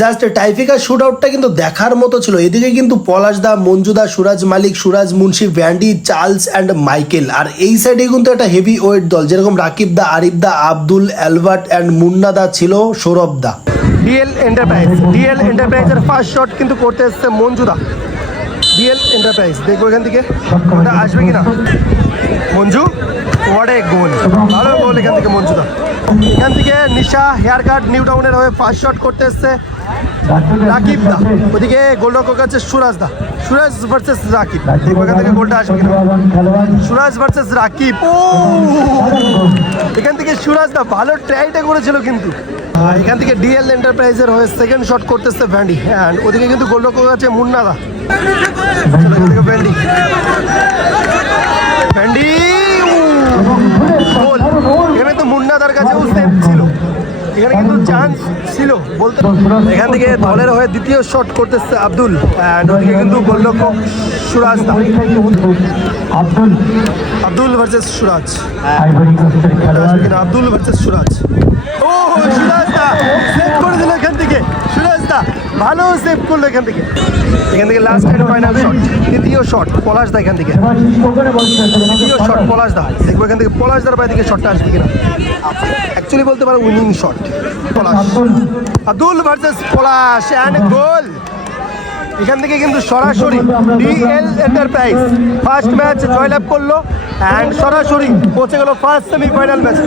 Just টাইফিকা shoot আউটটা কিন্তু দেখার মতো ছিল। এদিকে কিন্তু পলাশ দা, মঞ্জু দা, সুরাজ মালিক, সুরাজ মুন্সি, ভ্যান্ডি, চার্লস অ্যান্ড মাইকেল। আর এই সাইডে কিন্তু একটা হেভি ওয়েট দল, যেরকম রাকিব দা, আরিফ দা, আব্দুল, অ্যালবার্ট অ্যান্ড মুন্না দা ছিল, সৌরভ দা। ডিএল এন্টারপ্রাইজের ফার্স্ট শট কিন্তু করতে এসছে মঞ্জু দা। ডিএল এন্টারপ্রাইজ, দেখবো এখান থেকে ওটা আসবে কিনা। মঞ্জু, হোয়াট এ গোল, ভালো গোল এখান থেকে মঞ্জু দা। এখান থেকে নিশা হেয়ার কাট নিউ টাউনের হয়ে ফার্স্ট শট করতে এসছে রাকিব দা। ওদিকে গোলরক্ষক আছে সুরাজ দা। সুরাজ ভার্সেস রাকিব, দেখবো এখান থেকে গোলটা আসবে কিনা। সুরাজ ভার্সেস রাকিব, ও এখান থেকে সুরাজ দা ভালো ট্রাইটা করেছিল কিন্তু। এখান থেকে ডিএল এন্টারপ্রাইজের হয়ে সেকেন্ড শট করতেছে ভ্যান্ডি, অ্যান্ড ওদিকে কিন্তু গোলরক্ষক আছে মুন্না দা। চলো এখান থেকে ভ্যান্ডি, ভ্যান্ডি গোল। এখানে তো মুন্নাদার কাছেও সেভ ছিল, এখানে কিন্তু চান্স ছিল বলতে। এখান থেকে দলের হয়ে দ্বিতীয় শট করতেছে আব্দুল, অ্যান্ড ওদিকে কিন্তু গোলরক্ষক সুরাজ দা। আব্দুল ভার্সেস সুরাজ, আব্দুল ভার্সেস সুরাজ। ও সুরাজ দা সেভ করে দিল এখান থেকে। সুরাজ দা ভালো সেভ করলো এখান থেকে। এখান থেকে লাস্ট অ্যান্ড ফাইনাল শট, তৃতীয় শট পলাশ দা। এখান থেকে তৃতীয় শট পলাশ দা, দেখবো এখান থেকে পলাশ দার বাইরে থেকে শটটা আসবে কিনা। অ্যাকচুয়ালি বলতে পারো winning shot Palash. Abdul versus Palash and goal. এখান থেকে কিন্তু সরাসরি ডিএল এন্টারপ্রাইজ ফার্স্ট ম্যাচ জয়লাভ করলো, অ্যান্ড সরাসরি পৌঁছে গেল ফার্স্ট সেমিফাইনাল ম্যাচ।